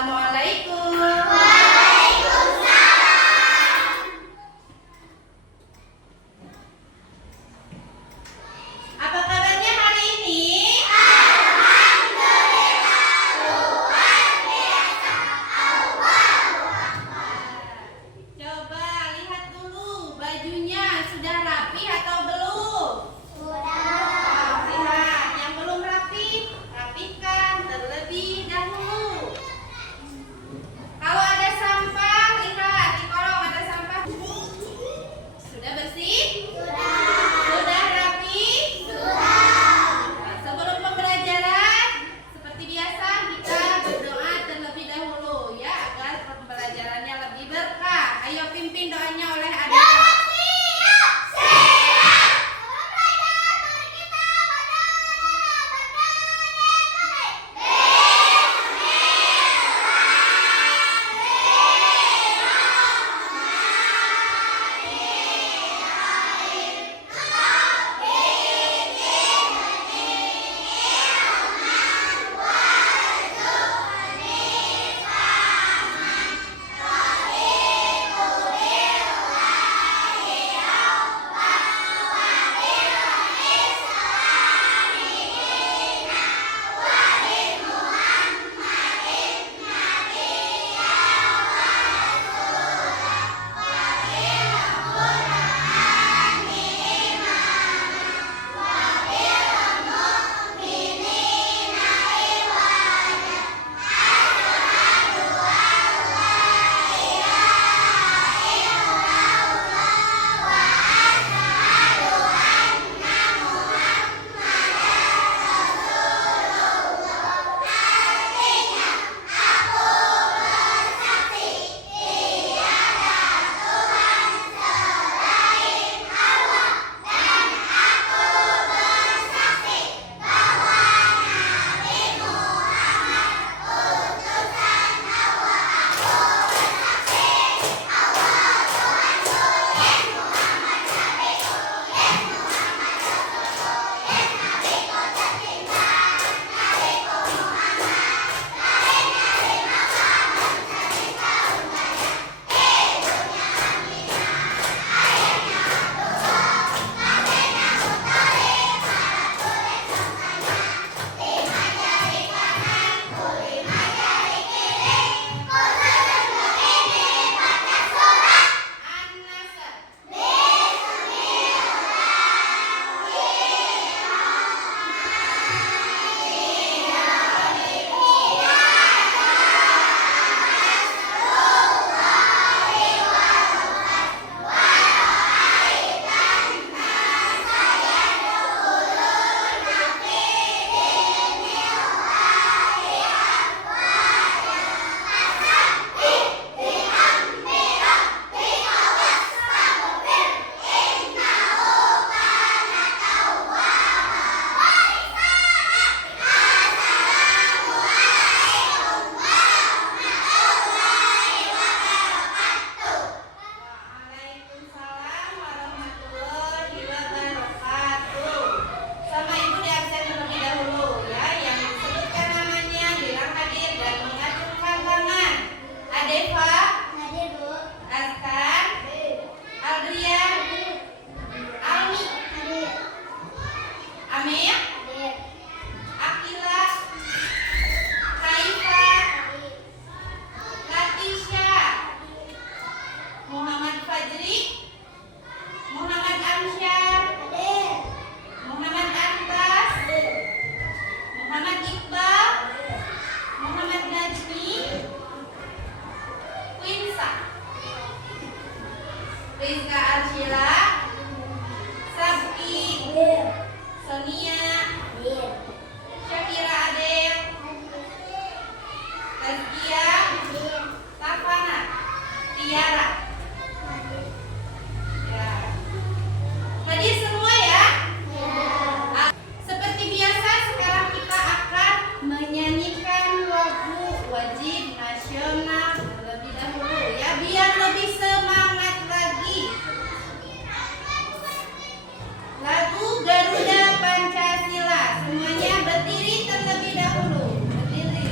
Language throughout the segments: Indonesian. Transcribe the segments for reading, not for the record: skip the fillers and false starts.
Assalamualaikum. Apa kabarnya hari ini? Coba lihat dulu bajunya sudah rapi atau belum? Lihat, yang belum rapi, rapikan terlebih dahulu. Kalau ada sampah, lihat di kolong ada sampah. Sudah bersih? Sudah rapi? Sebelum pembelajaran, seperti biasa kita berdoa terlebih dahulu ya agar pembelajarannya lebih berkah. Ayo pimpin doanya oleh adik. Rizka Arshila, Sabki, Sonia, Syakira Adel, Tazkia, Tafana, Tiara. Ya. Hadir semua ya? Seperti biasa sekarang kita akan menyanyikan lagu wajib nasional terlebih dahulu ya biar lebih semangat lagi. Lagu Garuda Pancasila. Semuanya berdiri terlebih dahulu. Berdiri.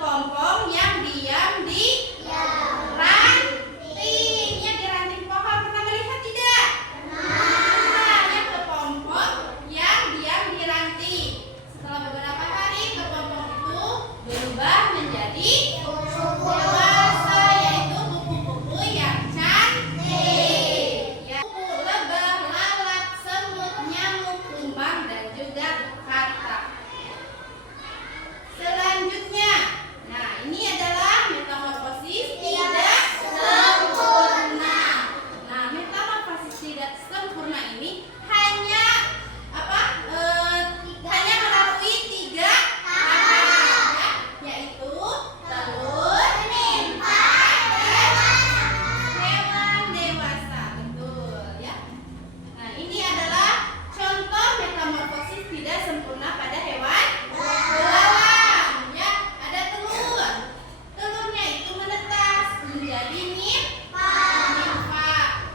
kepompong yang diam di ranting. Ya, di ranting pohon. Pernah melihat tidak? Nah, yang kepompong yang diam di ranting. Setelah beberapa hari, kepompong itu berubah menjadi dewasa, yaitu kupu-kupu yang cantik. Ya, kupu, lebah, lalat, semut, nyamuk, kumbang, dan juga katak. Selanjutnya, nah ini adalah metamorfosis tidak sempurna. Nah, metamorfosis tidak sempurna ini hanya hanya melalui 3 tahap, yaitu telur, nimfa, dan hewan dewasa. Betul ya. Nah, ini adalah contoh metamorfosis tidak sempurna pada hewan belalang. Ya, ada telur. Telurnya itu menetas menjadi nimfa.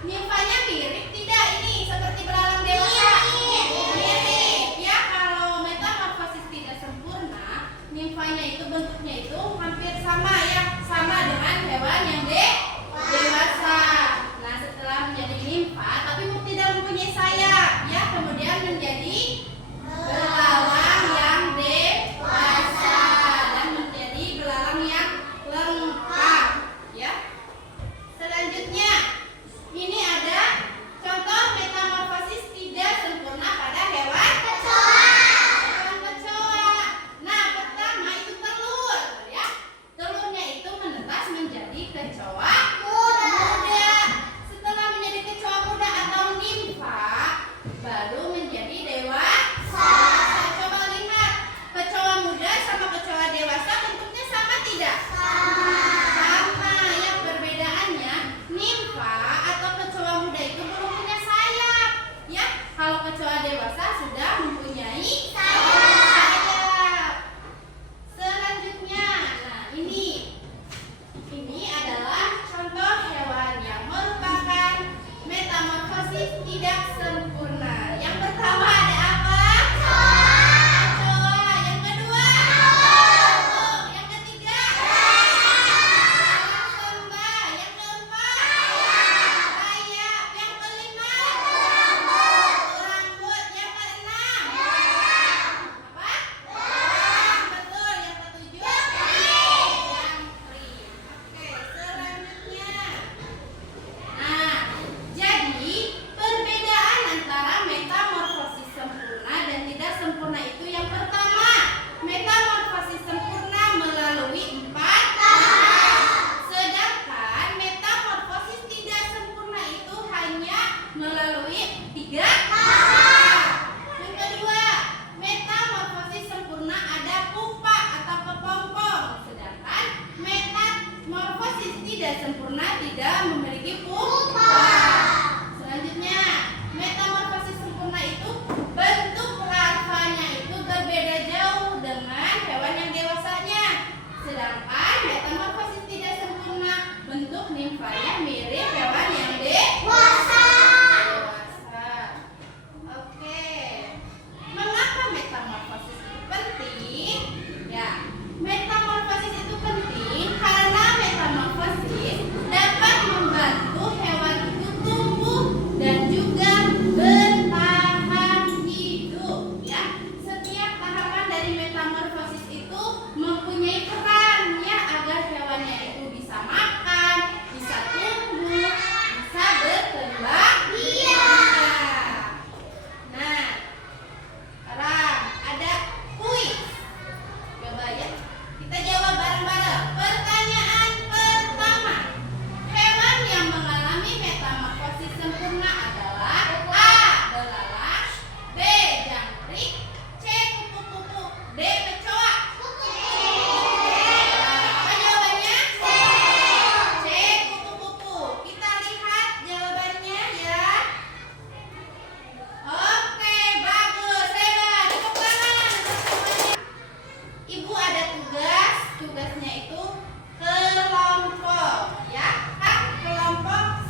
Nimfanya mirip tidak ini seperti belalang dewasa? Mirip. Ya, kalau metamorfosis tidak sempurna, nimfanya itu bentuknya itu hampir sama ya, sama dengan hewan yang dewasa. Nah, setelah menjadi nimfa tapi tidak mempunyai sayap, ya, kemudian menjadi belalang yang dewasa dan menjadi belalang yang lengkap, ya. Selanjutnya, ini ada contoh metamorfosis tidak sempurna pada hewan kecoa. Nah, pertama itu telur, ya. Telurnya itu menetas menjadi kecoa muda. Setelah menjadi kecoa muda atau nimfa, baru menjadi dewasa. Coba lihat, kecoa muda sama kecoa dewasa bentuknya sama tidak? Sama. Yang perbedaannya, nimfa atau kecoa muda itu belum punya sayap. Ya, kalau kecoa dewasa sudah mempunyai sayap. Selanjutnya, nah ini adalah contoh hewan yang merupakan metamorfosis tidak sempurna. Yang pertama ada apa? Kecoa. Yang kedua? Nyamuk. Yang ketiga? Lembah. Yang keempat? Sayap. Yang kelima? Rambut. Yang keenam? Apa? Betul. Yang ketujuh? Jangkrik. Oke, selanjutnya. Nah, jadi perbedaan antara metamorfosis sempurna dan tidak sempurna itu yang pertama, metamorfosis sempurna melalui 4 tahap, sedangkan metamorfosis tidak sempurna itu hanya melalui 3 tahap. Yang kedua, metamorfosis sempurna ada pupa atau kepompong, sedangkan metamorfosis tidak sempurna tidak memiliki pupa. Selanjutnya, metamorfosis sempurna itu bentuk larvanya itu berbeda jauh dengan hewan yang dewasanya, sedangkan metamorfosis tidak sempurna bentuk nimfanya mirip hewan yang dewasa. Oke, mengapa metamorfosis itu penting? Ya, metamorfosis itu penting karena metamorfosis dapat membantu hewan itu tumbuh dan juga bertahan hidup, ya. Setiap tahapan dari metamorfosis itu mempunyai peran, ya, agar hewannya itu bisa makan, bisa tumbuh, bisa berkembang biak. Nah, sekarang ada kuis. Coba ya, kita jawab bareng-bareng. Pertanyaan pertama, hewan yang mengalami metamorfosis sempurna adalah A. Belalang, B. Jangkrik, C. Kupu-kupu, D. Kecoa. Apa jawabannya? C. Kupu-kupu. Kita lihat jawabannya ya. Oke, bagus, hebat. Tepuk tangan untuk semuanya. Ibu ada tugasnya itu kelompok, ya. Kelompok